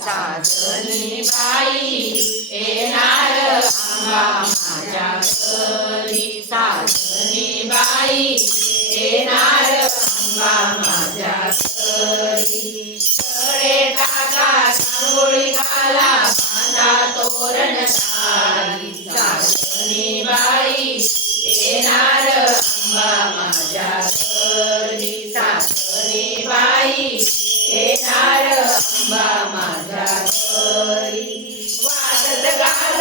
साजनी बाई येणार आंबा माझ्या घरी. साजनी बाई येणार आंबा माझ्या घरी. टाका घाला बांधा तोरण सारी. साजनी बाई येणार आंबा माझ्या घरी. साजनी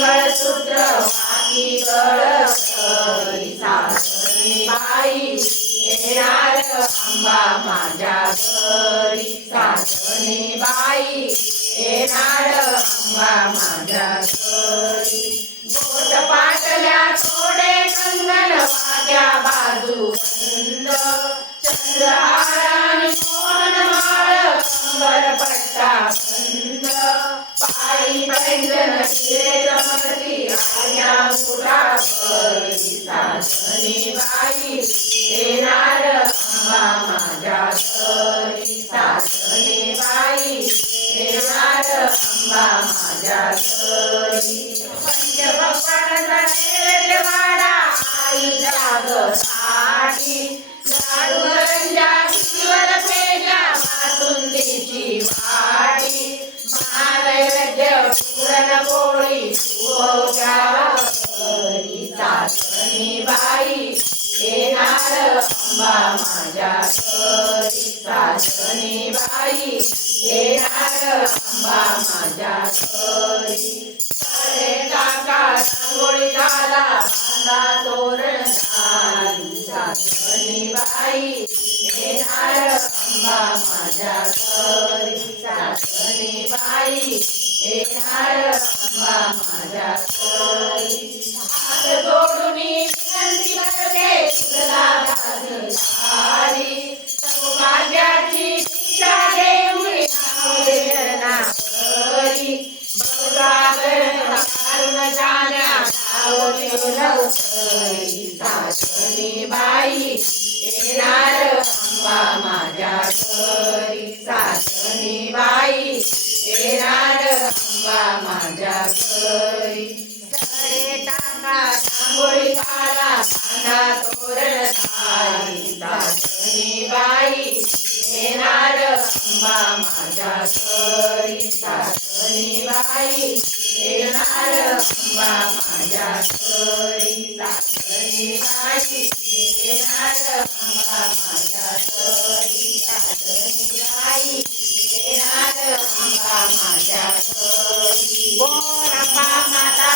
मंगळसूत्र वाकी गळसरी सासणी बाई येणार अंबा माझ्या घरी सासणी बाई येणार आंबा माझ्या घरी. करी बाई येणार अंबा माझ्या घरी. सासणी बाई येणार माझ्या घरी लाडू करी बाई येणार अंबा माझ्या बाई येणार अंबा माझ्या रांगोळी बांधा तोरण बाई येणार अंबा माझ्या घरी सासणी बाई येणार अंबा माझ्या घरी हात जोडून विनंती करते तुला नाव बाई येणार अंबा माझ्या घरी बाई येणार अंबा माझ्या घरी टाका रांगोळी काढा तोरण बाई येणार अंबा माझ्या घरी बाई येणार अंबा माझ्या घरी सासणी बाई येणार अंबा माझ्या घरी सासणी बाई येणार अंबा माझ्या घरी बोर अंबा माता